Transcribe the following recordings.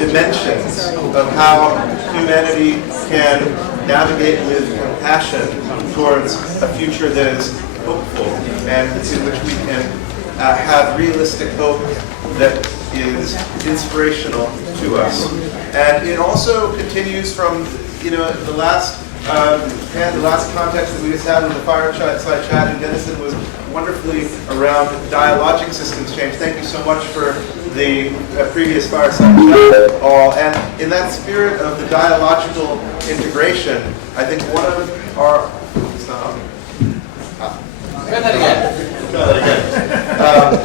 dimensions of how humanity can navigate with compassion towards a future that is hopeful and in which we can have realistic hope that is inspirational to us. And it also continues from, the last context that we just had with the fireside chat, and Denison was wonderfully around dialogic systems change. Thank you so much for the previous fireside chat all. And in that spirit of the dialogical integration, I think one of our...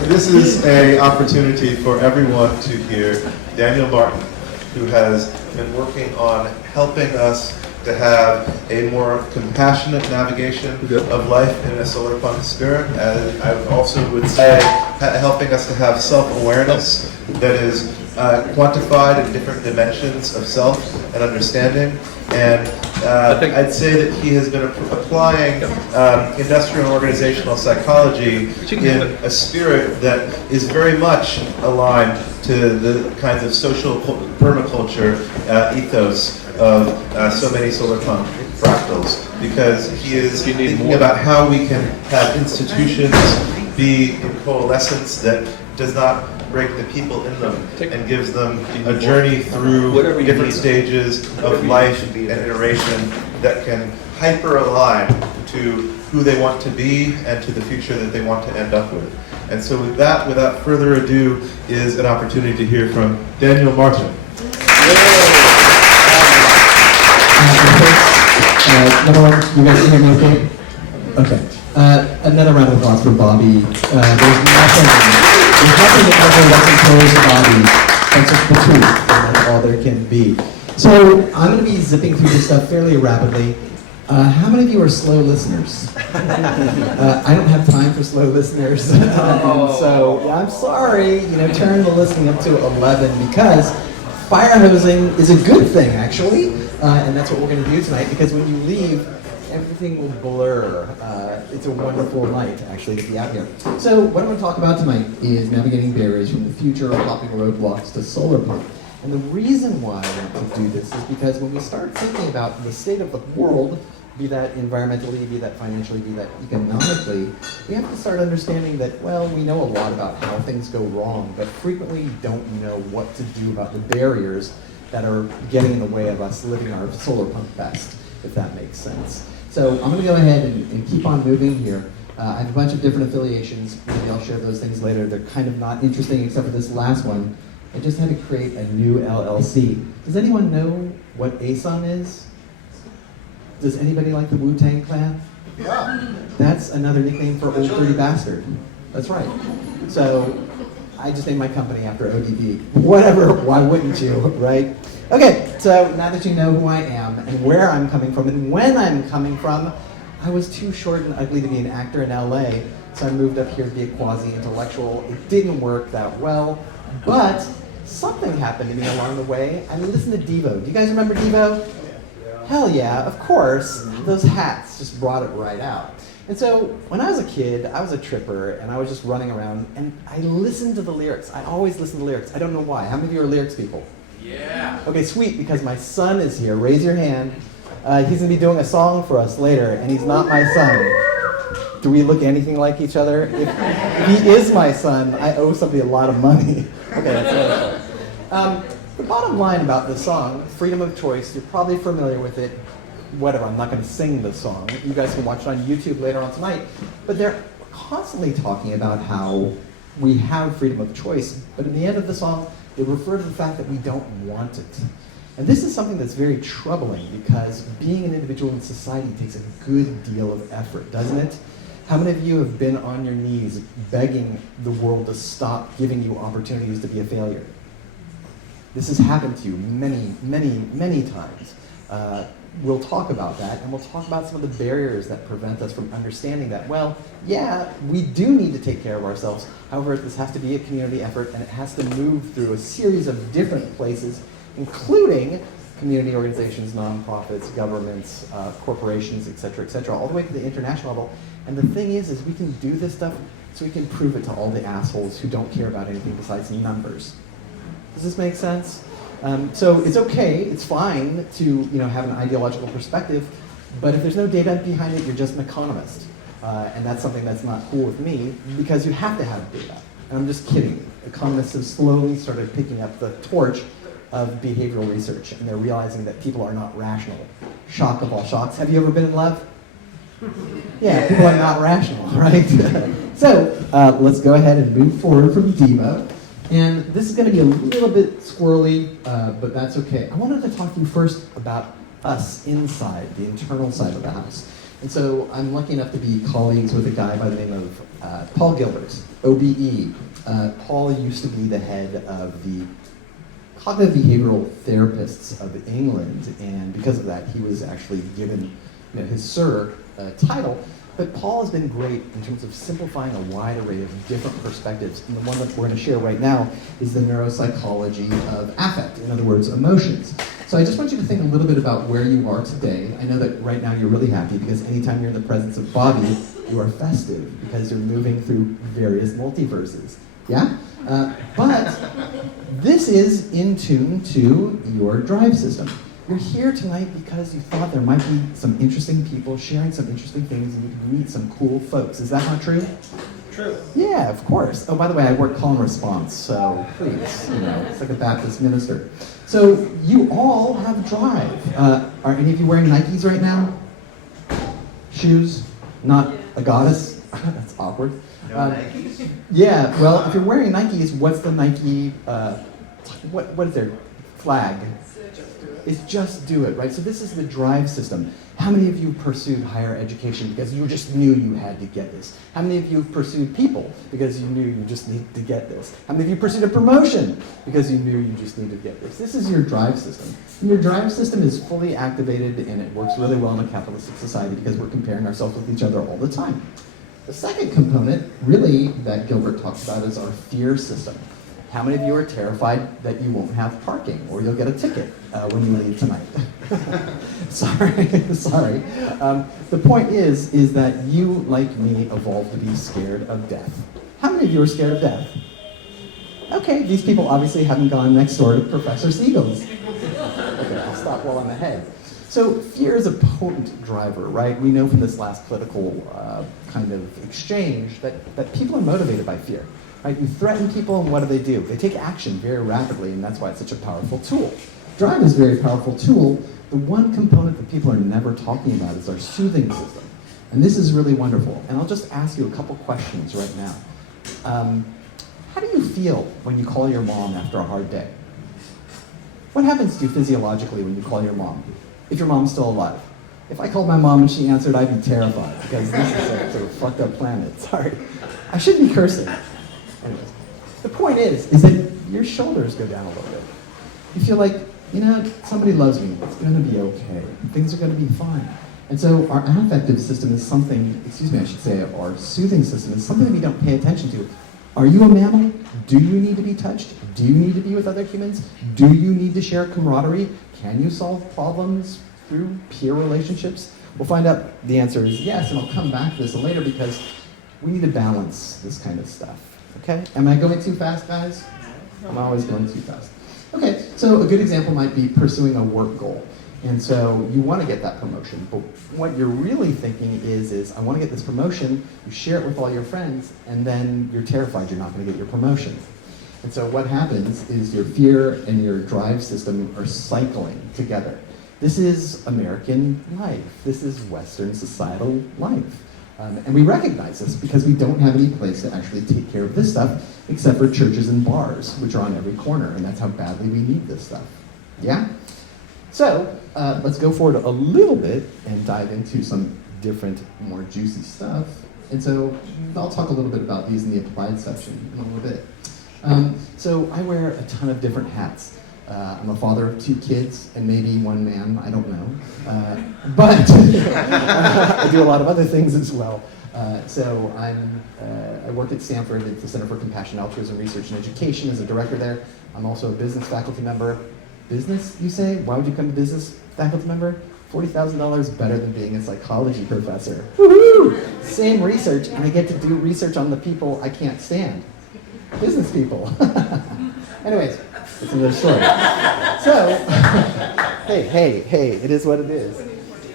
This is an opportunity for everyone to hear DanielMartin, who has been working on helping us to have a more compassionate navigation of life in a solarpunk spirit. And I also would say helping us to have self-awareness that is quantified in different dimensions of self and understanding. And I'd say that he has been applying industrial and organizational psychology in a spirit that is very much aligned to the kinds of social permaculture ethos of so many solarpunk fractals, because he is thinking about how we can have institutions be in coalescence that does not break the people in them and gives them a journey through different stages of life and iteration that can hyper-align to who they want to be and to the future that they want to end up with. And so with that, without further ado, is an opportunity to hear from DanielMartin. Number one, you guys can hear me okay? Okay. Another round of applause for Bobby. There's nothing that ever lets him close Bobby. That's just the truth, and that's all there can be. So I'm going to be zipping through this stuff fairly rapidly. How many of you are slow listeners? I don't have time for slow listeners. So I'm sorry, turn the listening up to 11 because fire hosing is a good thing, actually. And that's what we're going to do tonight, because when you leave, everything will blur. It's a wonderful night, actually, to be out here. So what I'm going to talk about tonight is navigating barriers from the future of hopping roadblocks to solarpunk. And the reason why I want to do this is because when we start thinking about the state of the world, be that environmentally, be that financially, be that economically, we have to start understanding that, well, we know a lot about how things go wrong, but frequently don't know what to do about the barriers that are getting in the way of us living our solarpunk best, if that makes sense. So I'm going to go ahead and keep on moving here. I have a bunch of different affiliations. Maybe I'll share those things later. They're kind of not interesting except for this last one. I just had to create a new LLC. Does anyone know what ASON is? Does anybody like the Wu-Tang Clan? Yeah. That's another nickname for Old Dirty Bastard. That's right. So I just named my company after ODB. Whatever, why wouldn't you, right? Okay, so now that you know who I am and where I'm coming from and when I'm coming from, I was too short and ugly to be an actor in LA, so I moved up here to be a quasi-intellectual. It didn't work that well, but something happened to me along the way. I listened to Devo. Do you guys remember Devo? Hell yeah, of course. Those hats just brought it right out. And so when I was a kid, I was a tripper, and I was just running around, and I listened to the lyrics. I always listen to lyrics. I don't know why. How many of you are lyrics people? Yeah. Okay, sweet, because my son is here. Raise your hand. He's going to be doing a song for us later, and he's not my son. Do we look anything like each other? If he is my son, I owe somebody a lot of money. Okay, that's another story. The bottom line about this song, freedom of choice, you're probably familiar with it. Whatever, I'm not going to sing the song. You guys can watch it on YouTube later on tonight. But they're constantly talking about how we have freedom of choice, but in the end of the song, they refer to the fact that we don't want it. And this is something that's very troubling because being an individual in society takes a good deal of effort, doesn't it? How many of you have been on your knees begging the world to stop giving you opportunities to be a failure? This has happened to you many, many, many times. We'll talk about that, and we'll talk about some of the barriers that prevent us from understanding that, well, yeah, we do need to take care of ourselves. However, this has to be a community effort, and it has to move through a series of different places, including community organizations, nonprofits, governments, corporations, et cetera, all the way to the international level. And the thing is we can do this stuff so we can prove it to all the assholes who don't care about anything besides numbers. Does this make sense? So it's okay, it's fine to have an ideological perspective, but if there's no data behind it, you're just an economist. And that's something that's not cool with me, because you have to have data. And I'm just kidding. Economists have slowly started picking up the torch of behavioral research, and they're realizing that people are not rational. Shock of all shocks. Have you ever been in love? Yeah, people are not rational, right? So let's go ahead and move forward from demo. And this is going to be a little bit squirrely, but that's okay. I wanted to talk to you first about us inside, the internal side of the house. And so I'm lucky enough to be colleagues with a guy by the name of Paul Gilbert, OBE. Paul used to be the head of the cognitive behavioral therapists of England, and because of that, he was actually given his Sir title. But Paul has been great in terms of simplifying a wide array of different perspectives. And the one that we're going to share right now is the neuropsychology of affect, in other words, emotions. So I just want you to think a little bit about where you are today. I know that right now you're really happy because anytime you're in the presence of Bobby, you are festive because you're moving through various multiverses. Yeah? But this is in tune to your drive system. You're here tonight because you thought there might be some interesting people sharing some interesting things and you could meet some cool folks. Is that not true? True. Yeah, of course. Oh, by the way, I work call and response, so please, it's like a Baptist minister. So you all have drive. Are any of you wearing Nikes right now? Shoes? Not a goddess? That's awkward. No Nikes? Yeah, well, if you're wearing Nikes, what's the Nike, what is their flag? It's just do it, right? So this is the drive system. How many of you pursued higher education because you just knew you had to get this? How many of you pursued people because you knew you just needed to get this? How many of you pursued a promotion because you knew you just needed to get this? This is your drive system. And your drive system is fully activated and it works really well in a capitalistic society because we're comparing ourselves with each other all the time. The second component, really, that Gilbert talks about is our fear system. How many of you are terrified that you won't have parking or you'll get a ticket when you leave tonight? sorry. The point is that you, like me, evolved to be scared of death. How many of you are scared of death? Okay, these people obviously haven't gone next door to Professor Siegel's. Okay, I'll stop while I'm ahead. So fear is a potent driver, right? We know from this last political kind of exchange that people are motivated by fear. Right? You threaten people, and what do? They take action very rapidly, and that's why it's such a powerful tool. Drive is a very powerful tool. The one component that people are never talking about is our soothing system. And this is really wonderful. And I'll just ask you a couple questions right now. How do you feel when you call your mom after a hard day? What happens to you physiologically when you call your mom, if your mom's still alive? If I called my mom and she answered, I'd be terrified, because this is a sort of fucked up planet. Sorry. I shouldn't be cursing. Anyways, the point is that your shoulders go down a little bit. You feel like, somebody loves me. It's going to be okay. Things are going to be fine. And so our affective system is something, our soothing system is something that we don't pay attention to. Are you a mammal? Do you need to be touched? Do you need to be with other humans? Do you need to share camaraderie? Can you solve problems through peer relationships? We'll find out the answer is yes, and I'll come back to this later because we need to balance this kind of stuff. Okay? Am I going too fast, guys? I'm always going too fast. Okay, so a good example might be pursuing a work goal. And so you want to get that promotion, but what you're really thinking is I want to get this promotion, you share it with all your friends, and then you're terrified you're not going to get your promotion. And so what happens is your fear and your drive system are cycling together. This is American life. This is Western societal life. And we recognize this because we don't have any place to actually take care of this stuff except for churches and bars, which are on every corner, and that's how badly we need this stuff. Yeah? So let's go forward a little bit and dive into some different, more juicy stuff. And so I'll talk a little bit about these in the applied section in a little bit. So I wear a ton of different hats. I'm a father of 2 kids and maybe 1 man, I don't know. But I do a lot of other things as well. So I work at Stanford at the Center for Compassion, Altruism, Research, and Education as a director there. I'm also a business faculty member. Business, you say? Why would you come to business faculty member? $40,000 better than being a psychology professor. Woohoo! Same research, and I get to do research on the people I can't stand. Business people. Anyways, it's another story. So, hey, it is what it is.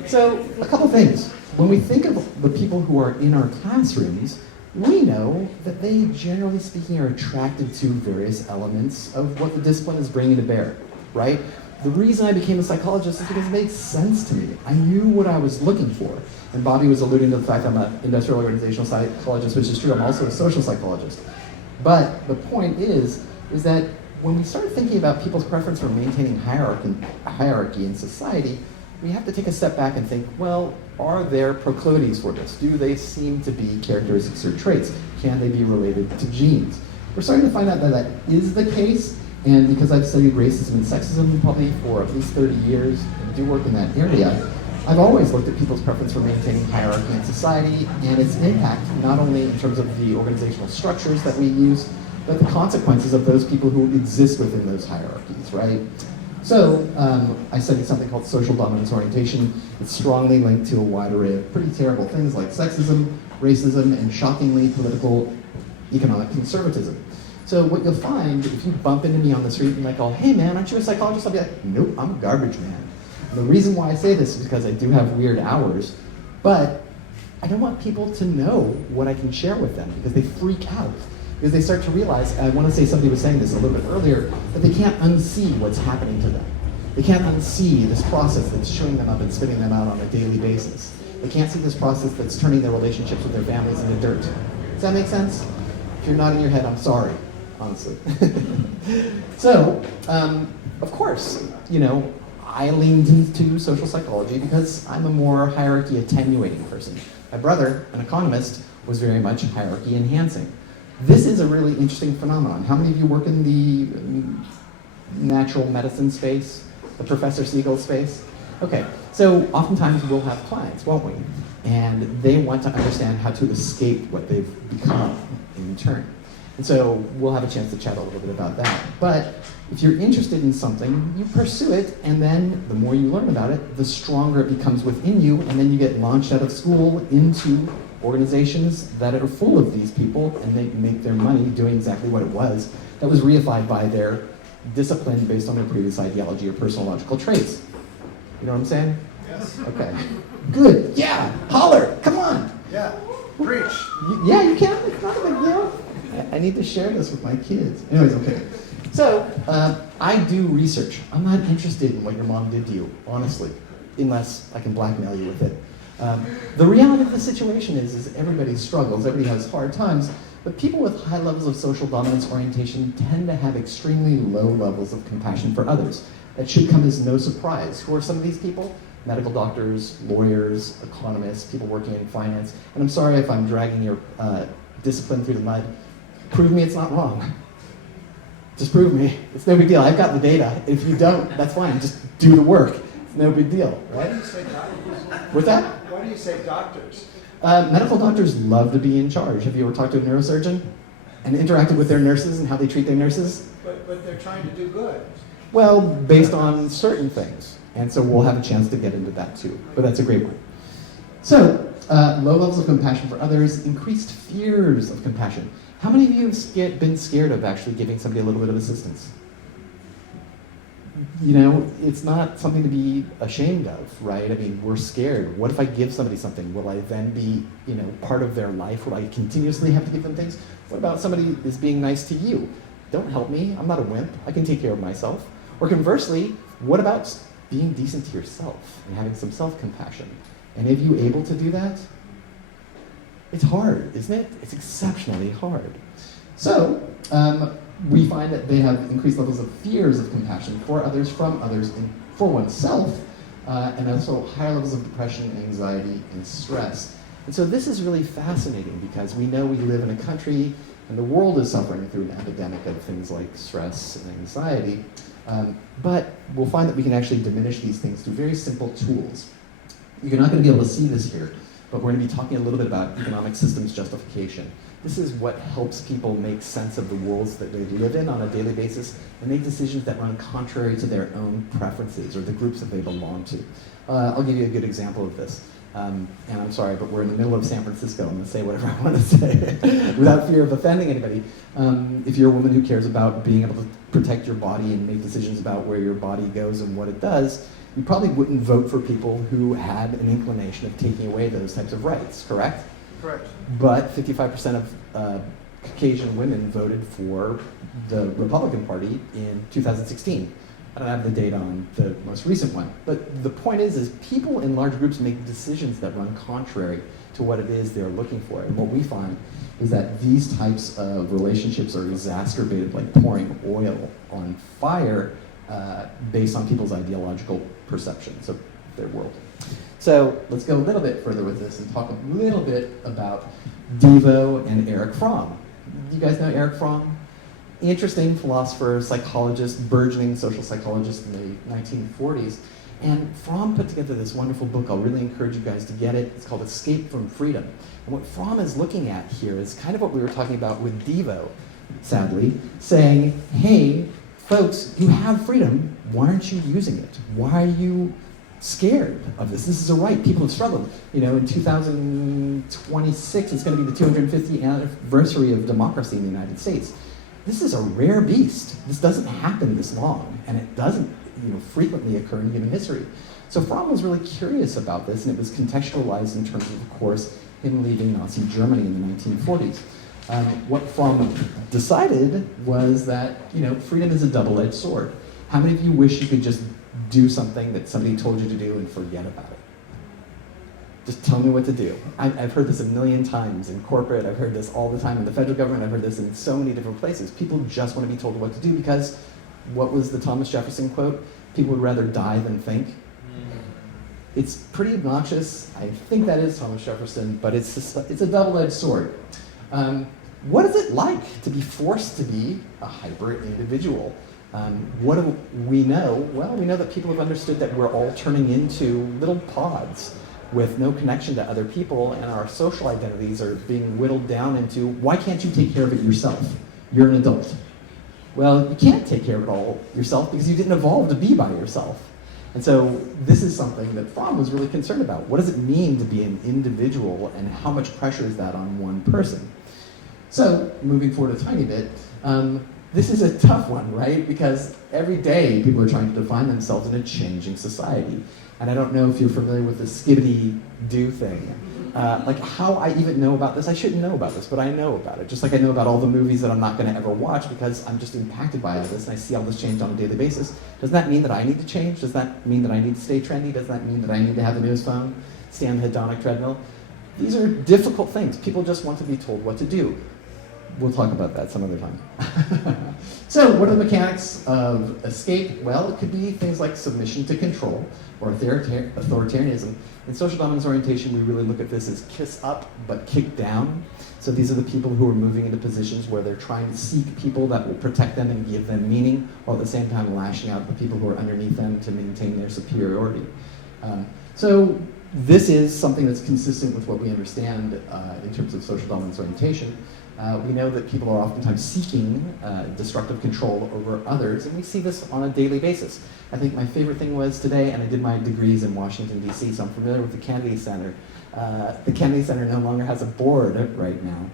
So, a couple things. When we think of the people who are in our classrooms, we know that they, generally speaking, are attracted to various elements of what the discipline is bringing to bear, right? The reason I became a psychologist is because it makes sense to me. I knew what I was looking for. And Bobby was alluding to the fact that I'm an industrial organizational psychologist, which is true. I'm also a social psychologist. But the point is that when we start thinking about people's preference for maintaining hierarchy in society, we have to take a step back and think, well, are there proclivities for this? Do they seem to be characteristics or traits? Can they be related to genes? We're starting to find out that that is the case, and because I've studied racism and sexism probably for at least 30 years and do work in that area, I've always looked at people's preference for maintaining hierarchy in society and its impact, not only in terms of the organizational structures that we use, but the consequences of those people who exist within those hierarchies, right? So I studied something called social dominance orientation. It's strongly linked to a wide array of pretty terrible things like sexism, racism, and shockingly political economic conservatism. So what you'll find, if you bump into me on the street and like, oh, hey man, aren't you a psychologist? I'll be like, nope, I'm a garbage man. And the reason why I say this is because I do have weird hours, but I don't want people to know what I can share with them because they freak out. Because they start to realize, I want to say somebody was saying this a little bit earlier, that they can't unsee what's happening to them. They can't unsee this process that's chewing them up and spitting them out on a daily basis. They can't see this process that's turning their relationships with their families into dirt. Does that make sense? If you're nodding your head, I'm sorry, honestly. So, of course, I leaned into social psychology because I'm a more hierarchy attenuating person. My brother, an economist, was very much hierarchy enhancing. This is a really interesting phenomenon. How many of you work in the natural medicine space, the Professor Siegel space? Okay, so oftentimes we'll have clients, won't we? And they want to understand how to escape what they've become in turn. And so we'll have a chance to chat a little bit about that. But if you're interested in something, you pursue it, and then the more you learn about it, the stronger it becomes within you, and then you get launched out of school into organizations that are full of these people, and they make their money doing exactly what it was that was reified by their discipline based on their previous ideology or personological traits. You know what I'm saying? Yes. Okay. Good. Yeah. Holler. Come on. Yeah. Preach. Yeah, you can. It's not a big deal. I need to share this with my kids. Anyways, okay. So, I do research. I'm not interested in what your mom did to you, honestly, unless I can blackmail you with it. The reality of the situation is everybody struggles, everybody has hard times, but people with high levels of social dominance orientation tend to have extremely low levels of compassion for others. That should come as no surprise. Who are some of these people? Medical doctors, lawyers, economists, people working in finance. And I'm sorry if I'm dragging your discipline through the mud. Prove me it's not wrong. Just prove me. It's no big deal. I've got the data. If you don't, that's fine. Just do the work. It's no big deal, Why right? do you say doctors? What's that? Why do you say doctors? Medical doctors love to be in charge. Have you ever talked to a neurosurgeon and interacted with their nurses and how they treat their nurses? But they're trying to do good. Well, based on certain things. And so we'll have a chance to get into that too. But that's a great one. So, low levels of compassion for others, increased fears of compassion. How many of you have been scared of actually giving somebody a little bit of assistance? It's not something to be ashamed of, right? I mean, we're scared. What if I give somebody something? Will I then be, part of their life? Will I continuously have to give them things? What about somebody is being nice to you? Don't help me. I'm not a wimp. I can take care of myself. Or conversely, what about being decent to yourself and having some self-compassion? Any of you able to do that? It's hard, isn't it? It's exceptionally hard. So, we find that they have increased levels of fears of compassion for others, from others, and for oneself, and also higher levels of depression, anxiety, and stress. And so this is really fascinating because we know we live in a country and the world is suffering through an epidemic of things like stress and anxiety, but we'll find that we can actually diminish these things through very simple tools. You're not going to be able to see this here, but we're going to be talking a little bit about economic systems justification. This is what helps people make sense of the worlds that they live in on a daily basis and make decisions that run contrary to their own preferences or the groups that they belong to. I'll give you a good example of this. And I'm sorry, but we're in the middle of San Francisco. I'm going to say whatever I want to say without fear of offending anybody. If you're a woman who cares about being able to protect your body and make decisions about where your body goes and what it does, you probably wouldn't vote for people who had an inclination of taking away those types of rights, correct? Correct. But 55% of Caucasian women voted for the Republican Party in 2016. I don't have the data on the most recent one. But the point is people in large groups make decisions that run contrary to what it is they're looking for. And what we find is that these types of relationships are exacerbated like pouring oil on fire based on people's ideological perceptions of their world. So let's go a little bit further with this and talk a little bit about Devo and Erich Fromm. Do you guys know Erich Fromm? Interesting philosopher, psychologist, burgeoning social psychologist in the 1940s. And Fromm put together this wonderful book. I'll really encourage you guys to get it. It's called Escape from Freedom. And what Fromm is looking at here is kind of what we were talking about with Devo, sadly, saying, hey, folks, you have freedom. Why aren't you using it? Why are you scared of this? This is a right. People have struggled. You know, in 2026, it's going to be the 250th anniversary of democracy in the United States. This is a rare beast. This doesn't happen this long, and it doesn't, frequently occur in human history. So Fromm was really curious about this, and it was contextualized in terms of course, him leaving Nazi Germany in the 1940s. What Fromm decided was that, freedom is a double-edged sword. How many of you wish you could just do something that somebody told you to do and forget about it? Just tell me what to do. I've heard this a million times in corporate. I've heard this all the time in the federal government. I've heard this in so many different places. People just want to be told what to do because what was the Thomas Jefferson quote? People would rather die than think. It's pretty obnoxious. I think that is Thomas Jefferson, but it's a double-edged sword. What is it like to be forced to be a hyper individual? What do we know? Well, we know that people have understood that we're all turning into little pods with no connection to other people, and our social identities are being whittled down into, why can't you take care of it yourself? You're an adult. Well, you can't take care of it all yourself because you didn't evolve to be by yourself. And so this is something that Fromm was really concerned about. What does it mean to be an individual, and how much pressure is that on one person? So, moving forward a tiny bit, this is a tough one, right? Because every day people are trying to define themselves in a changing society. And I don't know if you're familiar with the skibbity-doo thing. Like how I even know about this, I shouldn't know about this, but I know about it. Just like I know about all the movies that I'm not gonna ever watch because I'm just impacted by all this and I see all this change on a daily basis. Does that mean that I need to change? Does that mean that I need to stay trendy? Does that mean that I need to have the newest phone, stay on the hedonic treadmill? These are difficult things. People just want to be told what to do. We'll talk about that some other time. So what are the mechanics of escape? Well, it could be things like submission to control or authoritarianism. In social dominance orientation, we really look at this as kiss up, but kick down. So these are the people who are moving into positions where they're trying to seek people that will protect them and give them meaning, while at the same time lashing out at the people who are underneath them to maintain their superiority. So this is something that's consistent with what we understand in terms of social dominance orientation. We know that people are oftentimes seeking destructive control over others, and we see this on a daily basis. I think my favorite thing was today, and I did my degrees in Washington, D.C., so I'm familiar with the Kennedy Center. The Kennedy Center no longer has a board right now.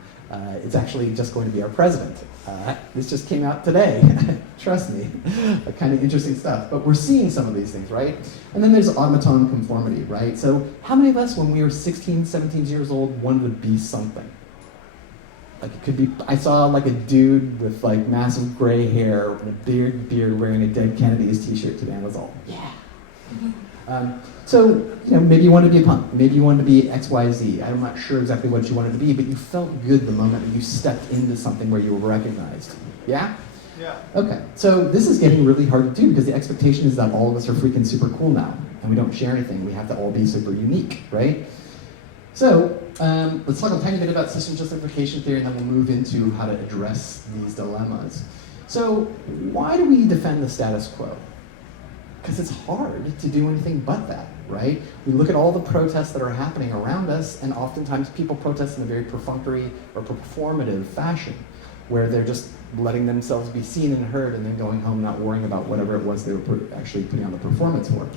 It's actually just going to be our president. This just came out today, trust me. Kind of interesting stuff. But we're seeing some of these things, right? And then there's automaton conformity, right? So how many of us, when we were 16, 17 years old, wanted to be something? Like it could be, I saw like a dude with like massive gray hair and a big beard wearing a Dead Kennedys t-shirt today, and I was all, yeah. So, maybe you wanted to be a punk, maybe you wanted to be XYZ. I'm not sure exactly what you wanted to be, but you felt good the moment that you stepped into something where you were recognized. Yeah? Yeah. Okay, so this is getting really hard to do because the expectation is that all of us are freaking super cool now, and we don't share anything. We have to all be super unique, right? So, let's talk a tiny bit about system justification theory, and then we'll move into how to address these dilemmas. So, why do we defend the status quo? Because it's hard to do anything but that, right? We look at all the protests that are happening around us, and oftentimes people protest in a very perfunctory or performative fashion. where they're just letting themselves be seen and heard and then going home not worrying about whatever it was they were actually putting on the performance for.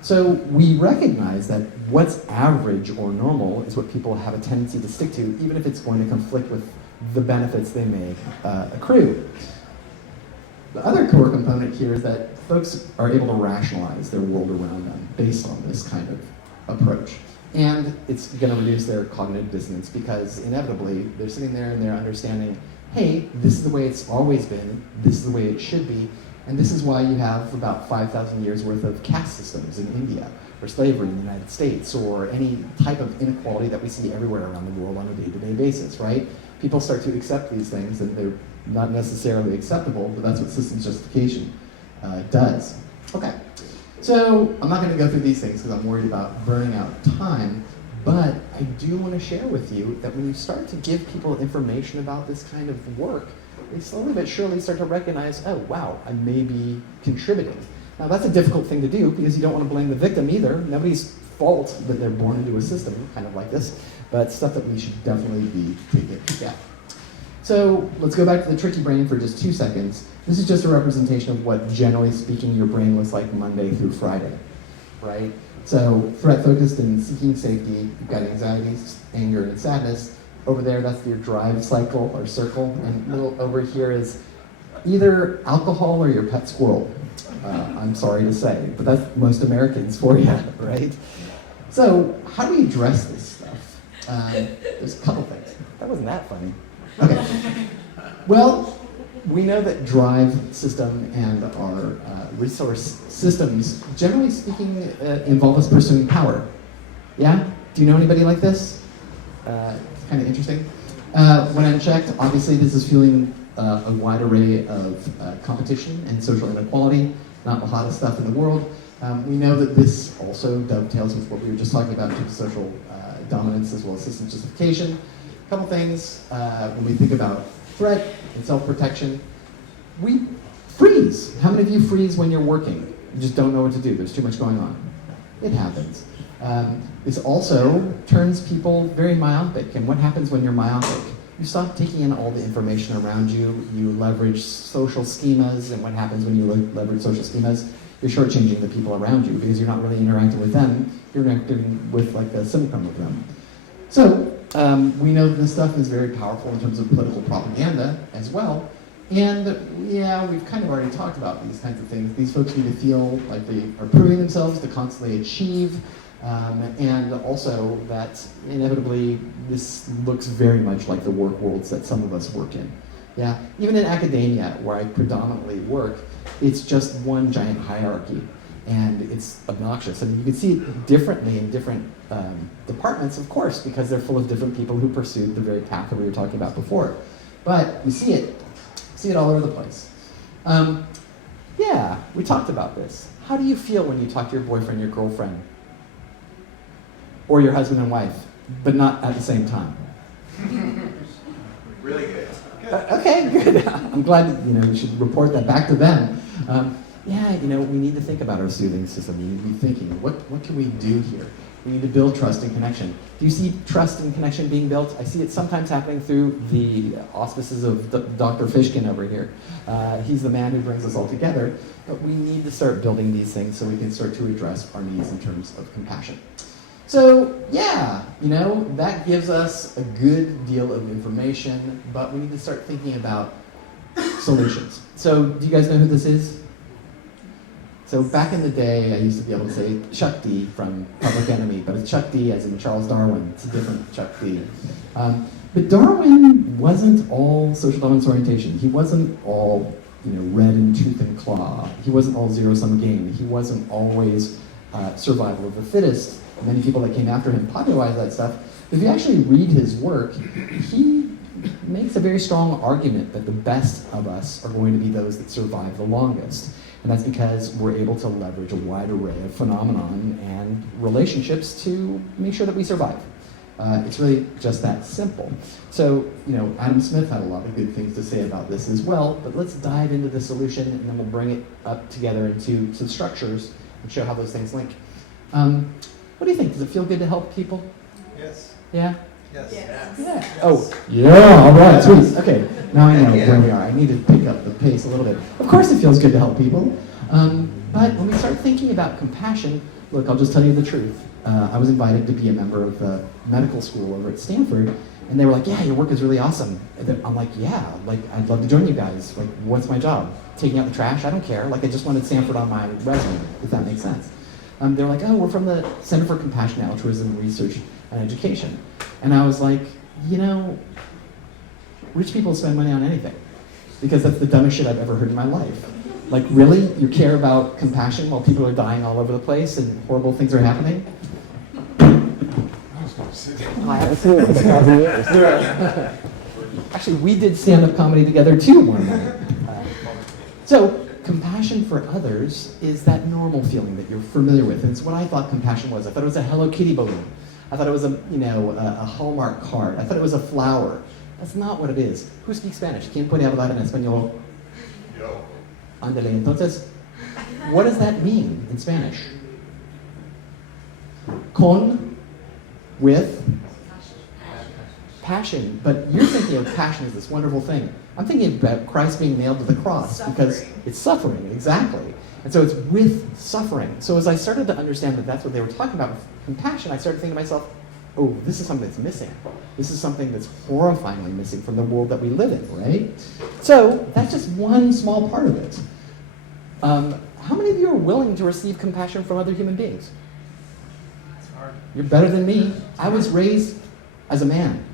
So we recognize that what's average or normal is what people have a tendency to stick to, even if it's going to conflict with the benefits they may accrue. The other core component here is that folks are able to rationalize their world around them based on this kind of approach. And it's going to reduce their cognitive dissonance because inevitably they're sitting there and they're understanding, hey, this is the way it's always been, this is the way it should be, and this is why you have about 5,000 years worth of caste systems in India, or slavery in the United States, or any type of inequality that we see everywhere around the world on a day-to-day basis, right? People start to accept these things, and they're not necessarily acceptable, but that's what systems justification does. Okay, so I'm not going to go through these things because I'm worried about burning out time, but I do want to share with you that when you start to give people information about this kind of work, they slowly but surely start to recognize, oh wow, I may be contributing. Now that's a difficult thing to do because you don't want to blame the victim either. Nobody's fault that they're born into a system kind of like this, but stuff that we should definitely be taking a peek at. So let's go back to the tricky brain for just 2 seconds. This is just a representation of what, generally speaking, your brain looks like Monday through Friday, right? So threat-focused and seeking safety, you've got anxiety, anger, and sadness. Over there, that's your drive cycle or circle. And little over here is either alcohol or your pet squirrel. I'm sorry to say, but that's most Americans for you, right? So how do we address this stuff? There's a couple things. That wasn't that funny. Okay. Well, we know that drive system and our resource systems, generally speaking, involve us pursuing power. Yeah? Do you know anybody like this? It's kind of interesting. When unchecked, obviously this is fueling a wide array of competition and social inequality, not the hottest stuff in the world. We know that this also dovetails with what we were just talking about in terms of social dominance as well as system justification. A couple things when we think about threat and self-protection. We freeze. How many of you freeze when you're working? You just don't know what to do. There's too much going on. It happens. This also turns people very myopic. And what happens when you're myopic? You stop taking in all the information around you. You leverage social schemas. And what happens when you leverage social schemas? You're shortchanging the people around you because you're not really interacting with them. You're interacting with like a symptom of them. So we know that this stuff is very powerful in terms of political propaganda as well. And yeah, we've kind of already talked about these kinds of things. These folks need to feel like they are proving themselves to constantly achieve. And also that inevitably this looks very much like the work worlds that some of us work in. Yeah, even in academia, where I predominantly work, it's just one giant hierarchy, and it's obnoxious. I mean, you can see it differently in different departments, of course, because they're full of different people who pursued the very path that we were talking about before. But you see it all over the place. Yeah, we talked about this. How do you feel when you talk to your boyfriend, your girlfriend, or your husband and wife, but not at the same time? Really good. Okay, good. I'm glad you should report that back to them. Yeah, we need to think about our soothing system. We need to be thinking, what can we do here? We need to build trust and connection. Do you see trust and connection being built? I see it sometimes happening through the auspices of Dr. Fishkin over here. He's the man who brings us all together. But we need to start building these things so we can start to address our needs in terms of compassion. So yeah, that gives us a good deal of information, but we need to start thinking about solutions. So do you guys know who this is? So back in the day, I used to be able to say Chuck D from Public Enemy, but it's Chuck D as in Charles Darwin. It's a different Chuck D. But Darwin wasn't all social dominance orientation. He wasn't all red in tooth and claw. He wasn't all zero-sum game. He wasn't always survival of the fittest. Many people that came after him popularized that stuff. If you actually read his work, he makes a very strong argument that the best of us are going to be those that survive the longest. And that's because we're able to leverage a wide array of phenomenon and relationships to make sure that we survive. It's really just that simple. So, Adam Smith had a lot of good things to say about this as well, but let's dive into the solution and then we'll bring it up together into some structures and show how those things link. What do you think? Does it feel good to help people? Yes. Yeah? Yes. Yeah. Oh, yeah, all right, sweet. Okay, now I know where we are. I need to pick up the pace a little bit. Of course it feels good to help people. But when we start thinking about compassion, look, I'll just tell you the truth. I was invited to be a member of the medical school over at Stanford, and they were like, yeah, your work is really awesome. And I'm like, yeah, like, I'd love to join you guys. Like, what's my job? Taking out the trash? I don't care. Like, I just wanted Stanford on my resume, if that makes sense. They're like, oh, we're from the Center for Compassion, Altruism, Research, and Education. And I was like, you know, rich people spend money on anything, because that's the dumbest shit I've ever heard in my life. Like, really? You care about compassion while people are dying all over the place and horrible things are happening? I haven't seen it in 1,000 years. Actually, we did stand-up comedy together too one night. So, compassion for others is that normal feeling that you're familiar with. And it's what I thought compassion was. I thought it was a Hello Kitty balloon. I thought it was a Hallmark card. I thought it was a flower. That's not what it is. Who speaks Spanish? ¿Quién puede hablar en español? Yo. Ándale. Entonces, what does that mean in Spanish? Con, with, passion. But you're thinking of passion as this wonderful thing. I'm thinking about Christ being nailed to the cross because it's suffering, exactly. And so it's with suffering. So as I started to understand that that's what they were talking about with compassion, I started thinking to myself, oh, this is something that's missing. This is something that's horrifyingly missing from the world that we live in, right? So that's just one small part of it. How many of you are willing to receive compassion from other human beings? It's hard. You're better than me. I was raised as a man.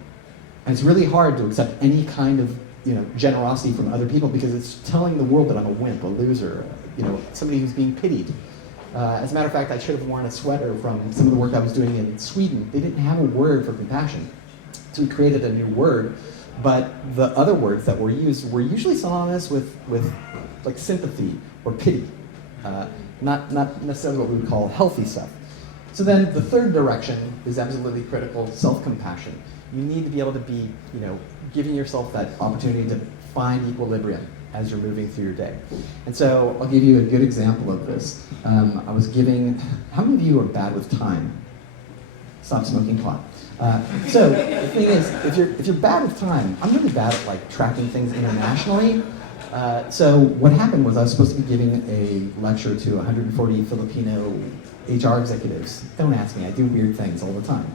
And it's really hard to accept any kind of generosity from other people because it's telling the world that I'm a wimp, a loser, somebody who's being pitied. As a matter of fact, I should have worn a sweater from some of the work I was doing in Sweden. They didn't have a word for compassion. So we created a new word, but the other words that were used were usually synonymous with like sympathy or pity, not necessarily what we would call healthy stuff. So then the third direction is absolutely critical, self-compassion. You need to be able to be, giving yourself that opportunity to find equilibrium as you're moving through your day. And so I'll give you a good example of this. I was giving, how many of you are bad with time? Stop smoking pot. So the thing is, if you're bad with time, I'm really bad at like tracking things internationally. So what happened was I was supposed to be giving a lecture to 140 Filipino HR executives. Don't ask me, I do weird things all the time.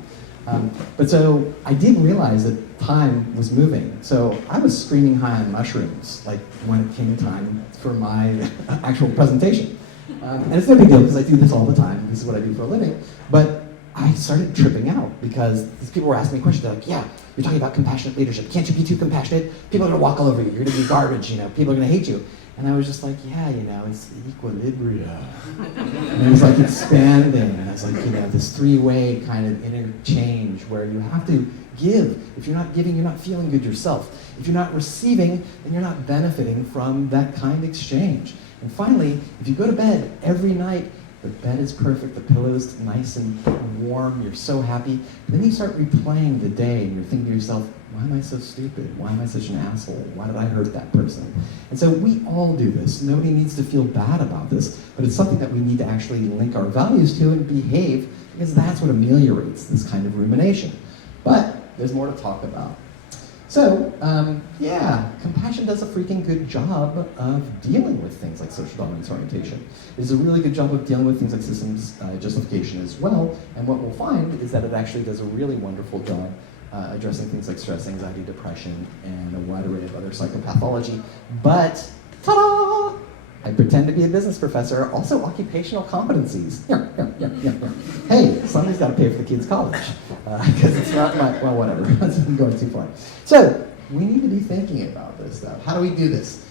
But so I didn't realize that time was moving. So I was screaming high on mushrooms, like when it came time for my actual presentation. And it's no big deal because I do this all the time. This is what I do for a living. But I started tripping out because these people were asking me questions. They're like, yeah, you're talking about compassionate leadership. Can't you be too compassionate? People are gonna walk all over you. You're gonna be garbage, People are gonna hate you. And I was just like, yeah, it's equilibrium. And it was like expanding. And I was like, this three-way kind of interchange where you have to give. If you're not giving, you're not feeling good yourself. If you're not receiving, then you're not benefiting from that kind of exchange. And finally, if you go to bed every night, the bed is perfect, the pillow is nice and warm, you're so happy. And then you start replaying the day and you're thinking to yourself, why am I so stupid? Why am I such an asshole? Why did I hurt that person? And so we all do this. Nobody needs to feel bad about this, but it's something that we need to actually link our values to and behave because that's what ameliorates this kind of rumination. But there's more to talk about. So, compassion does a freaking good job of dealing with things like social dominance orientation. It does a really good job of dealing with things like systems justification as well, and what we'll find is that it actually does a really wonderful job addressing things like stress, anxiety, depression, and a wide array of other psychopathology. But, ta-da! I pretend to be a business professor, also occupational competencies. Hey, somebody's got to pay for the kids' college, because it's not my, well, whatever, I'm going too far. So, we need to be thinking about this stuff. How do we do this?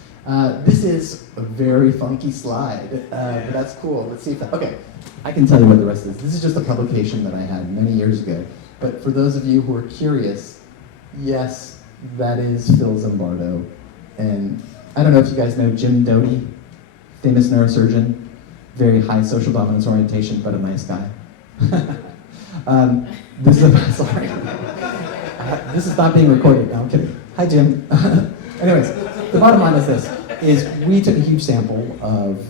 This is a very funky slide, but that's cool. Let's see if that, okay, I can tell you what the rest is. This is just a publication that I had many years ago, but for those of you who are curious, yes, that is Phil Zimbardo, and I don't know if you guys know Jim Doty, famous neurosurgeon, very high social dominance orientation, but a nice guy. This is not being recorded. No, I'm kidding. Hi, Jim. Anyways, the bottom line is this, is we took a huge sample of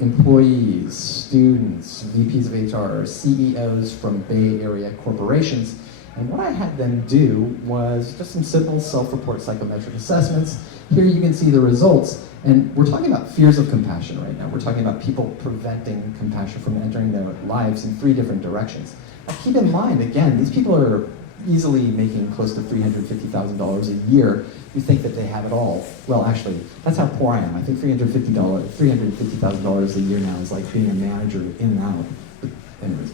employees, students, VPs of HR, CEOs from Bay Area corporations, And what I had them do was just some simple self-report psychometric assessments. Here you can see the results. And we're talking about fears of compassion right now. We're talking about people preventing compassion from entering their lives in 3 different directions. Now keep in mind, again, these people are easily making close to $350,000 a year. You think that they have it all. Well, actually, that's how poor I am. I think $350,000 a year now is like being a manager in and out. But anyways,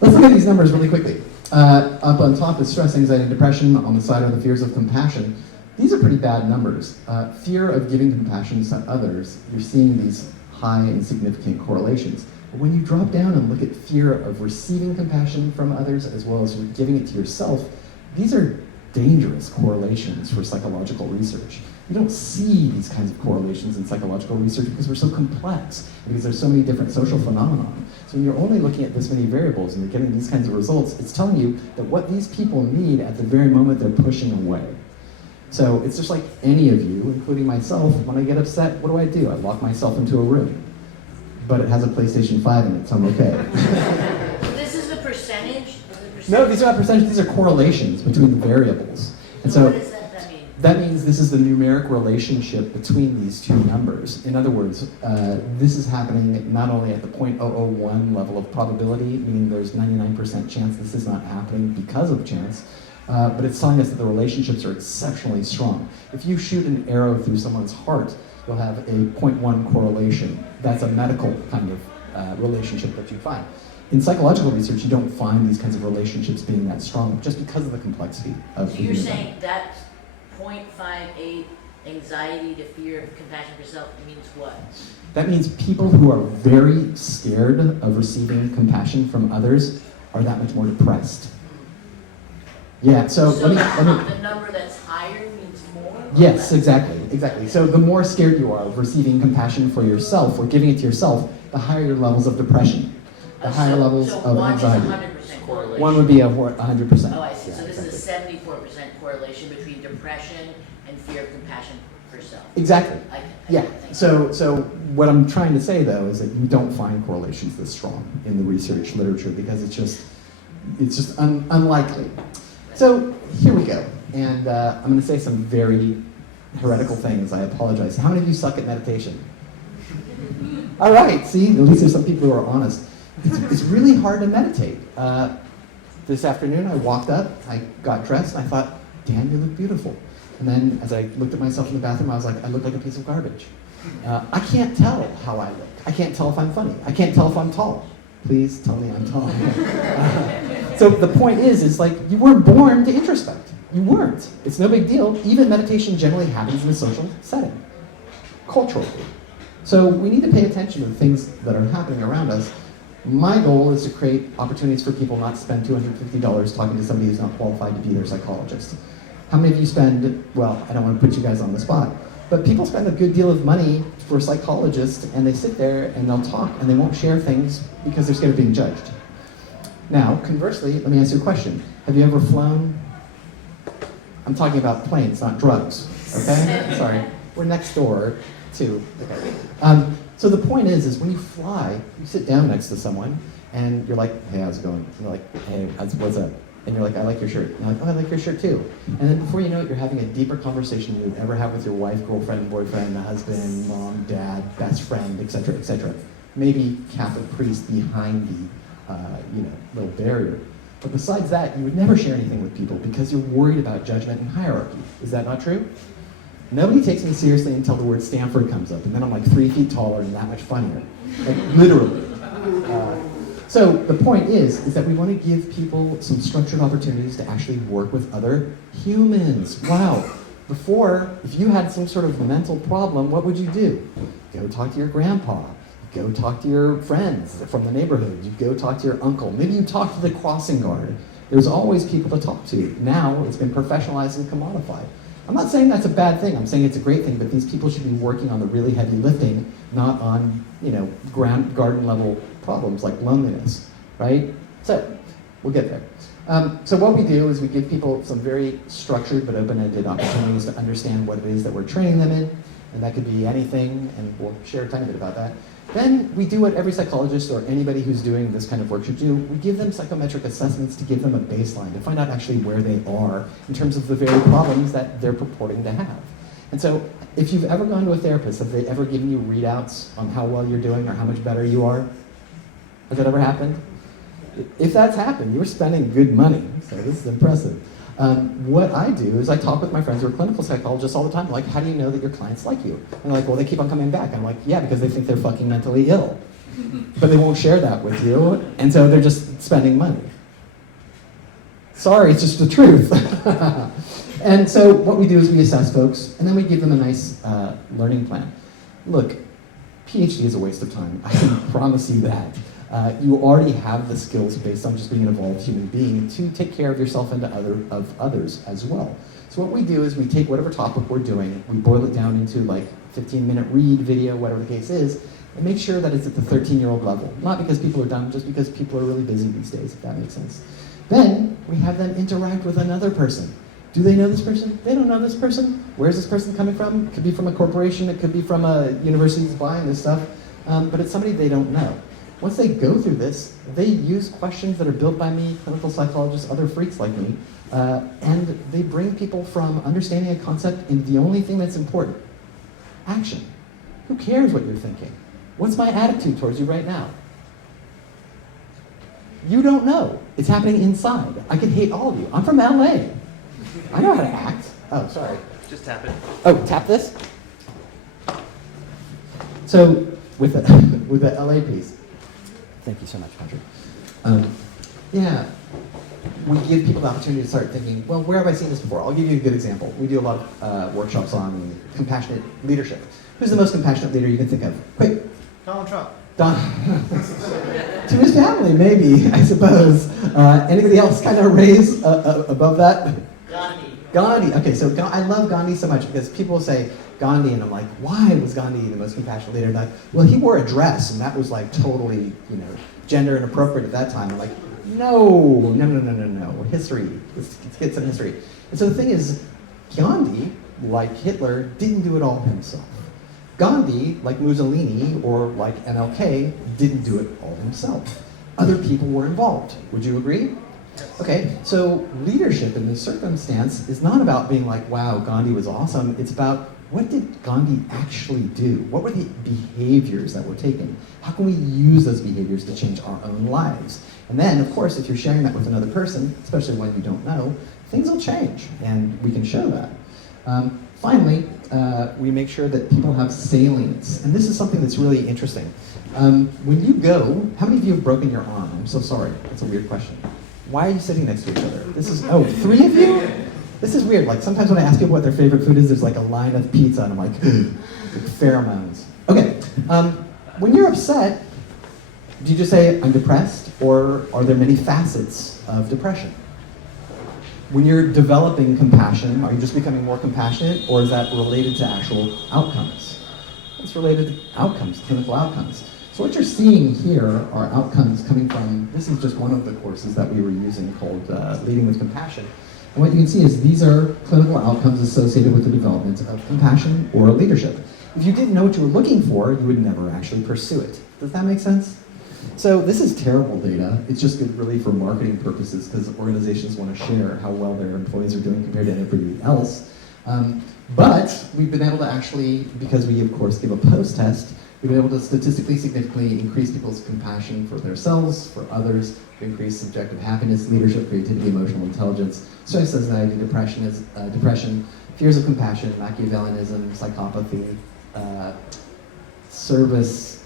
let's look at these numbers really quickly. Up on top is stress, anxiety, and depression. On the side are the fears of compassion. These are pretty bad numbers. Fear of giving compassion to others, you're seeing these high and significant correlations. But when you drop down and look at fear of receiving compassion from others as well as giving it to yourself, these are dangerous correlations for psychological research. You don't see these kinds of correlations in psychological research because we're so complex, because there's so many different social phenomena. So when you're only looking at this many variables and you're getting these kinds of results, it's telling you that what these people need at the very moment they're pushing away. So it's just like any of you, including myself, when I get upset, what do? I lock myself into a room. But it has a PlayStation 5 in it, so I'm okay. This is the percentage? No, these are not percentages, these are correlations between the variables. And so what does that mean? that means this is the numeric relationship between these 2 numbers. In other words, this is happening not only at the 0.001 level of probability, meaning there's 99% chance this is not happening because of chance, but it's telling us that the relationships are exceptionally strong. If you shoot an arrow through someone's heart, you'll have a 0.1 correlation. That's a medical kind of relationship that you find. In psychological research, you don't find these kinds of relationships being that strong just because of the complexity of So the you're human saying that 0.58 anxiety to fear of compassion for self means what? That means people who are very scared of receiving compassion from others are that much more depressed. Yeah, so let me the number that's higher means more? Or yes, less? exactly. So the more scared you are of receiving compassion for yourself or giving it to yourself, the higher your levels of depression, the higher levels of anxiety. So 1 is 100% correlation. One would be 100%. Oh, I see. Yeah, So this exactly. is a 74% correlation between depression and fear of compassion for self. Exactly. Yeah. Thank you. So what I'm trying to say though is that you don't find correlations this strong in the research literature because it's just unlikely. So here we go, and I'm going to say some very heretical things. I apologize. How many of you suck at meditation? All right. See, at least there's some people who are honest. It's really hard to meditate. This afternoon, I walked up, I got dressed, and I thought, Dan, you look beautiful. And then as I looked at myself in the bathroom, I was like, I look like a piece of garbage. I can't tell how I look. I can't tell if I'm funny. I can't tell if I'm tall. Please tell me I'm tall. So the point is like, you weren't born to introspect. You weren't. It's no big deal. Even meditation generally happens in a social setting, culturally. So we need to pay attention to the things that are happening around us. My goal is to create opportunities for people not to spend $250 talking to somebody who's not qualified to be their psychologist. How many of you spend, well, I don't want to put you guys on the spot, but people spend a good deal of money for a psychologist and they sit there and they'll talk and they won't share things because they're scared of being judged. Now, conversely, let me ask you a question. Have you ever flown? I'm talking about planes, not drugs, okay? Sorry, we're next door too. Okay. So the point is when you fly, you sit down next to someone and you're like, hey, how's it going? And you're like, hey, what's up? And you're like, I like your shirt. And you're like, oh, I like your shirt too. And then before you know it, you're having a deeper conversation than you would ever have with your wife, girlfriend, boyfriend, husband, mom, dad, best friend, etc., etc. Maybe Catholic priest behind the little barrier. But besides that, you would never share anything with people because you're worried about judgment and hierarchy. Is that not true? Nobody takes me seriously until the word Stanford comes up, and then I'm like 3 feet taller and that much funnier. Like, literally. So the point is that we want to give people some structured opportunities to actually work with other humans. Wow. Before, if you had some sort of mental problem, what would you do? Go talk to your grandpa. Go talk to your friends from the neighborhood. You go talk to your uncle. Maybe you talk to the crossing guard. There's always people to talk to. Now it's been professionalized and commodified. I'm not saying that's a bad thing. I'm saying it's a great thing, but these people should be working on the really heavy lifting, not on, garden level problems like loneliness, right? So we'll get there. So what we do is we give people some very structured but open-ended opportunities to understand what it is that we're training them in, and that could be anything, and we'll share a tiny bit about that. Then we do what every psychologist or anybody who's doing this kind of work should do. We give them psychometric assessments to give them a baseline, to find out actually where they are in terms of the very problems that they're purporting to have. And so if you've ever gone to a therapist, have they ever given you readouts on how well you're doing or how much better you are? Has that ever happened? If that's happened, you're spending good money, so this is impressive. What I do is I talk with my friends who are clinical psychologists all the time, like, how do you know that your clients like you? And they're like, well, they keep on coming back. I'm like, yeah, because they think they're fucking mentally ill. But they won't share that with you, and so they're just spending money. Sorry, it's just the truth. And so what we do is we assess folks, and then we give them a nice learning plan. Look, PhD is a waste of time. I can promise you that. You already have the skills based on just being an evolved human being to take care of yourself and of others as well. So what we do is we take whatever topic we're doing, we boil it down into like 15-minute read, video, whatever the case is, and make sure that it's at the 13-year-old level. Not because people are dumb, just because people are really busy these days, if that makes sense. Then we have them interact with another person. Do they know this person? They don't know this person. Where's this person coming from? It could be from a corporation, it could be from a university that's buying this stuff, but it's somebody they don't know. Once they go through this, they use questions that are built by me, clinical psychologists, other freaks like me, and they bring people from understanding a concept in the only thing that's important, action. Who cares what you're thinking? What's my attitude towards you right now? You don't know. It's happening inside. I could hate all of you. I'm from LA. I know how to act. Oh, sorry. Just tap it. Oh, tap this? So, with the LA piece, thank you so much, Patrick. Yeah, we give people the opportunity to start thinking, well, where have I seen this before? I'll give you a good example. We do a lot of workshops on compassionate leadership. Who's the most compassionate leader you can think of? Quick. Donald Trump. To his family, maybe, I suppose. Anybody else kind of raise above that? Gandhi. Okay, so I love Gandhi so much because people say Gandhi, and I'm like, why was Gandhi the most compassionate leader? And like, well, he wore a dress, and that was like totally, gender inappropriate at that time. I'm like, no. History. Let's get some history. And so the thing is, Gandhi, like Hitler, didn't do it all himself. Gandhi, like Mussolini or like MLK, didn't do it all himself. Other people were involved. Would you agree? Okay, so leadership in this circumstance is not about being like, wow, Gandhi was awesome. It's about, what did Gandhi actually do? What were the behaviors that were taken? How can we use those behaviors to change our own lives? And then, of course, if you're sharing that with another person, especially one you don't know, things will change, and we can show that. Finally, we make sure that people have salience. And this is something that's really interesting. When you go, how many of you have broken your arm? I'm so sorry, that's a weird question. Why are you sitting next to each other? This is, 3 of you? This is weird. Like sometimes when I ask people what their favorite food is, there's like a line of pizza, and I'm like, pheromones. Okay, when you're upset, do you just say, I'm depressed, or are there many facets of depression? When you're developing compassion, are you just becoming more compassionate, or is that related to actual outcomes? It's related to outcomes, clinical outcomes. So what you're seeing here are outcomes coming from, this is just one of the courses that we were using called Leading with Compassion. And what you can see is these are clinical outcomes associated with the development of compassion or leadership. If you didn't know what you were looking for, you would never actually pursue it. Does that make sense? So this is terrible data. It's just good really for marketing purposes because organizations want to share how well their employees are doing compared to anybody else. But we've been able to actually, because we of course give a post-test, we've been able to statistically significantly increase people's compassion for themselves, for others, increase subjective happiness, leadership, creativity, emotional intelligence, stress, anxiety, depression, fears of compassion, Machiavellianism, psychopathy, service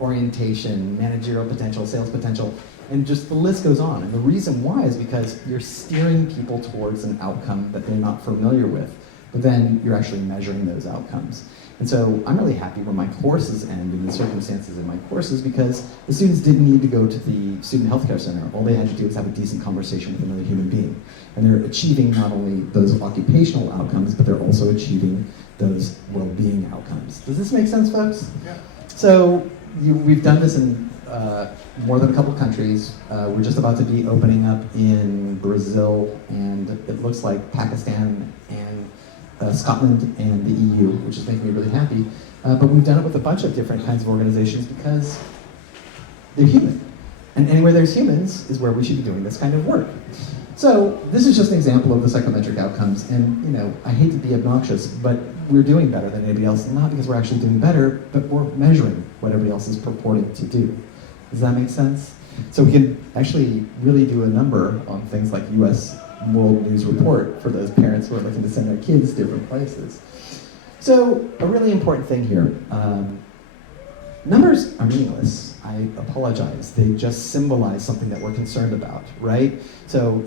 orientation, managerial potential, sales potential, and just the list goes on. And the reason why is because you're steering people towards an outcome that they're not familiar with, but then you're actually measuring those outcomes. And so I'm really happy when my courses end in the circumstances in my courses because the students didn't need to go to the student healthcare center. All they had to do was have a decent conversation with another human being. And they're achieving not only those occupational outcomes, but they're also achieving those well-being outcomes. Does this make sense, folks? Yeah. So we've done this in more than a couple countries. We're just about to be opening up in Brazil, and it looks like Pakistan and Scotland and the EU, which is making me really happy. But we've done it with a bunch of different kinds of organizations because they're human. And anywhere there's humans is where we should be doing this kind of work. So this is just an example of the psychometric outcomes. And I hate to be obnoxious, but we're doing better than anybody else. Not because we're actually doing better, but we're measuring what everybody else is purporting to do. Does that make sense? So we can actually really do a number on things like US World News Report for those parents who are looking to send their kids different places. So a really important thing here. Numbers are meaningless. I apologize. They just symbolize something that we're concerned about, right? So,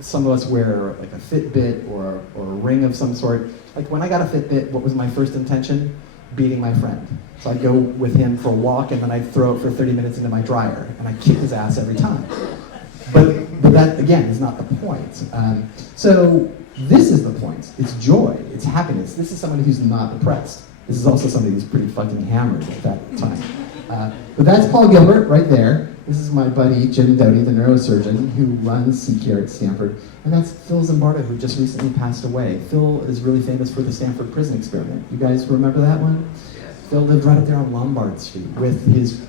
some of us wear like a Fitbit or a ring of some sort. Like when I got a Fitbit, what was my first intention? Beating my friend. So I'd go with him for a walk and then I'd throw it for 30 minutes into my dryer and I'd kick his ass every time. But that, again, is not the point. So this is the point. It's joy. It's happiness. This is somebody who's not depressed. This is also somebody who's pretty fucking hammered at that time. But that's Paul Gilbert right there. This is my buddy, Jim Doty, the neurosurgeon who runs CCare at Stanford. And that's Phil Zimbardo, who just recently passed away. Phil is really famous for the Stanford prison experiment. You guys remember that one? Yes. Phil lived right up there on Lombard Street with his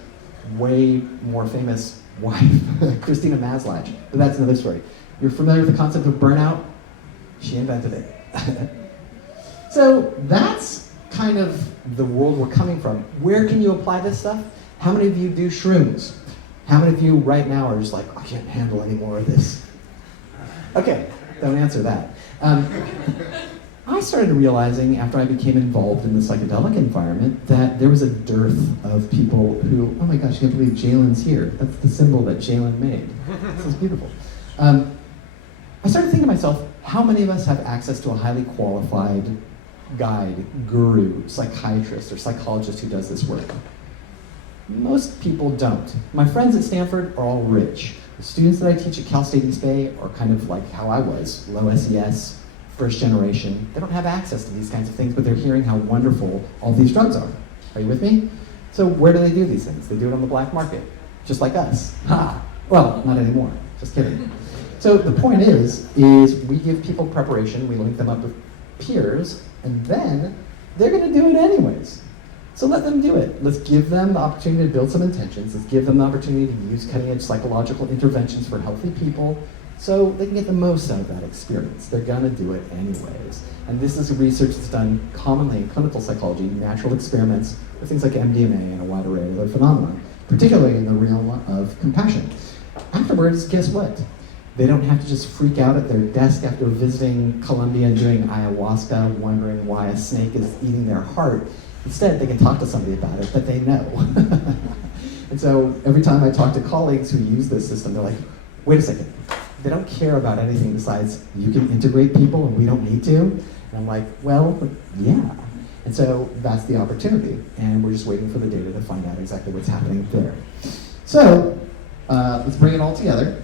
way more famous wife, Christina Maslach. But that's another story. You're familiar with the concept of burnout? She invented it. So that's kind of the world we're coming from. Where can you apply this stuff? How many of you do shrooms? How many of you right now are just like, I can't handle any more of this? Okay, don't answer that. I started realizing after I became involved in the psychedelic environment that there was a dearth of people who, oh my gosh, I can't believe Jalen's here. That's the symbol that Jalen made. This is beautiful. I started thinking to myself, how many of us have access to a highly qualified guide, guru, psychiatrist, or psychologist who does this work? Most people don't. My friends at Stanford are all rich. The students that I teach at Cal State East Bay are kind of like how I was, low SES, first generation. They don't have access to these kinds of things, but they're hearing how wonderful all these drugs are. Are you with me? So where do they do these things? They do it on the black market, just like us. Ha! Well, not anymore, just kidding. So the point is we give people preparation, we link them up with peers, and then they're gonna do it anyways. So let them do it. Let's give them the opportunity to build some intentions. Let's give them the opportunity to use cutting-edge psychological interventions for healthy people so they can get the most out of that experience. They're gonna do it anyways. And this is research that's done commonly in clinical psychology, natural experiments with things like MDMA and a wide array of other phenomena, particularly in the realm of compassion. Afterwards, guess what? They don't have to just freak out at their desk after visiting Colombia and doing ayahuasca, wondering why a snake is eating their heart. Instead, they can talk to somebody about it that they know. And so every time I talk to colleagues who use this system, they're like, wait a second, they don't care about anything besides you can integrate people and we don't need to. And I'm like, well, yeah. And so that's the opportunity. And we're just waiting for the data to find out exactly what's happening there. So let's bring it all together.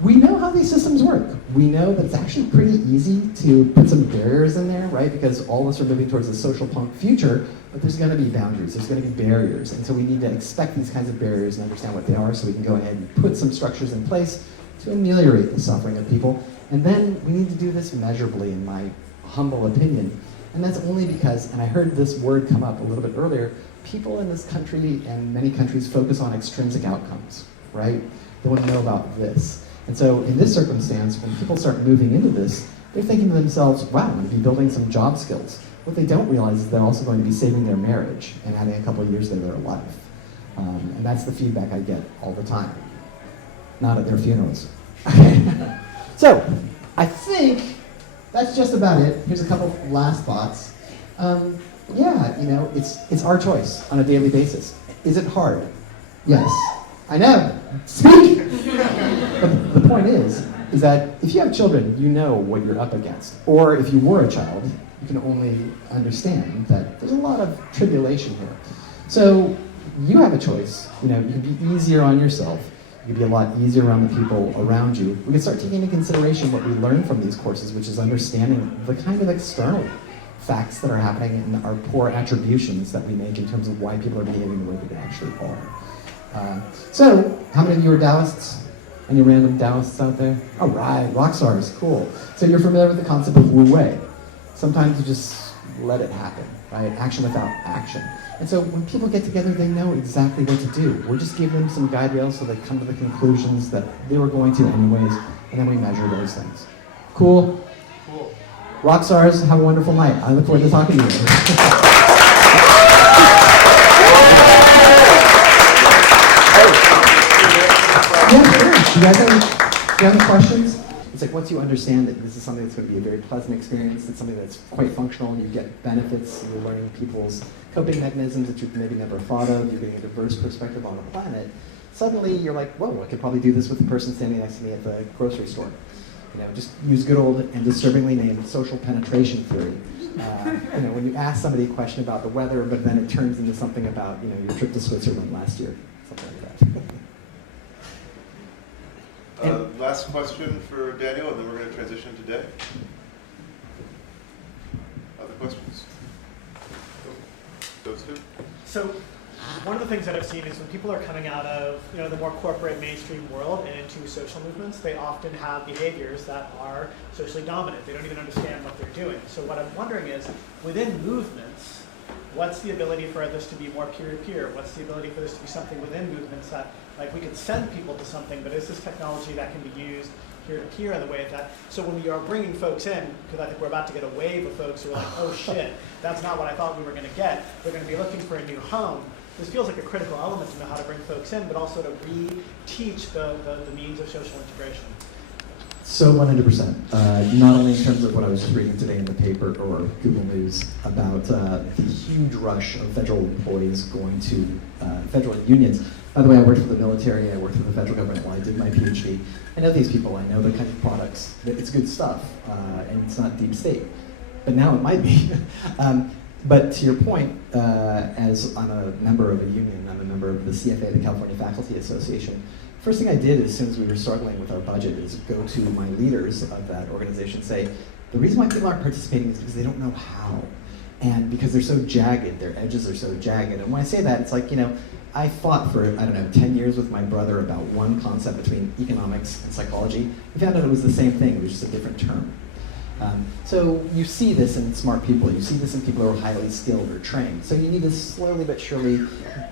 We know how these systems work. We know that it's actually pretty easy to put some barriers in there, right? Because all of us are moving towards a social punk future, but there's gonna be boundaries, there's gonna be barriers. And so we need to expect these kinds of barriers and understand what they are so we can go ahead and put some structures in place to ameliorate the suffering of people. And then we need to do this measurably, in my humble opinion. And that's only because, and I heard this word come up a little bit earlier, people in this country and many countries focus on extrinsic outcomes, right? They wanna know about this. And so in this circumstance, when people start moving into this, they're thinking to themselves, wow, I'm going to be building some job skills. What they don't realize is they're also going to be saving their marriage and adding a couple of years to their life. And that's the feedback I get all the time. Not at their funerals. So, I think that's just about it. Here's a couple last thoughts. It's our choice on a daily basis. Is it hard? Yes. I know. Speak! But the point is that if you have children, you know what you're up against. Or if you were a child, you can only understand that there's a lot of tribulation here. So you have a choice. You can be easier on yourself. You can be a lot easier around the people around you. We can start taking into consideration what we learn from these courses, which is understanding the kind of external facts that are happening and our poor attributions that we make in terms of why people are behaving the way they actually are. So, how many of you are Taoists? Any random Taoists out there? All right, rock stars, cool. So you're familiar with the concept of Wu Wei. Sometimes you just let it happen. right? Action without action. And so when people get together, they know exactly what to do. We're just giving them some guide rails so they come to the conclusions that they were going to anyways, and then we measure those things. Cool? Cool. Rock stars, have a wonderful night. I look forward to talking to you. Yeah, sure. Do you guys have any questions? It's like once you understand that this is something that's going to be a very pleasant experience, it's something that's quite functional, you get benefits, you're learning people's coping mechanisms that you've maybe never thought of, you're getting a diverse perspective on the planet, suddenly you're like, whoa, I could probably do this with the person standing next to me at the grocery store. You know, just use good old and disturbingly named social penetration theory. You know, when you ask somebody a question about the weather, but then it turns into something about, you know, your trip to Switzerland last year, something like that. Last question for Daniel, and then we're going to transition to Dave. Other questions? Those two? So one of the things that I've seen is when people are coming out of the more corporate mainstream world and into social movements, they often have behaviors that are socially dominant. They don't even understand what they're doing. So what I'm wondering is, within movements, what's the ability for this to be more peer-to-peer? What's the ability for this to be something within movements that, like, we could send people to something, but is this technology that can be used peer-to-peer in the way of that? So when we are bringing folks in, because I think we're about to get a wave of folks who are like, oh shit, that's not what I thought we were going to get. They're going to be looking for a new home. This feels like a critical element to know how to bring folks in, but also to re-teach the means of social integration. So 100%. Not only in terms of what I was just reading today in the paper or Google News about the huge rush of federal employees going to federal unions. By the way, I worked for the military, I worked for the federal government while I did my PhD. I know these people, I know the kind of products, it's good stuff, and it's not deep state. But now it might be. But to your point, as I'm a member of a union, I'm a member of the CFA, the California Faculty Association. First thing I did as soon as we were struggling with our budget is go to my leaders of that organization and say, the reason why people aren't participating is because they don't know how. And because they're so jagged, their edges are so jagged. And when I say that, it's like, I fought for, 10 years with my brother about one concept between economics and psychology. We found out it was the same thing, it was just a different term. So you see this in smart people, you see this in people who are highly skilled or trained. So you need to slowly but surely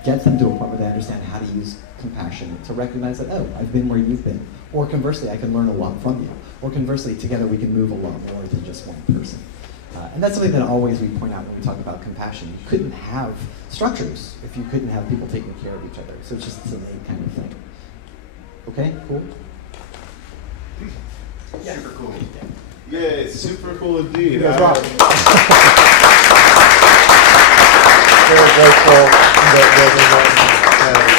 get them to a point where they understand how to use compassion, to recognize that, oh, I've been where you've been. Or conversely, I can learn a lot from you. Or conversely, together we can move a lot more than just one person. And that's something that always we point out when we talk about compassion. You couldn't have structures if you couldn't have people taking care of each other. So it's just the same kind of thing. Okay, cool? Yeah. Super cool. Yay, super cool indeed. You guys rock. Very grateful that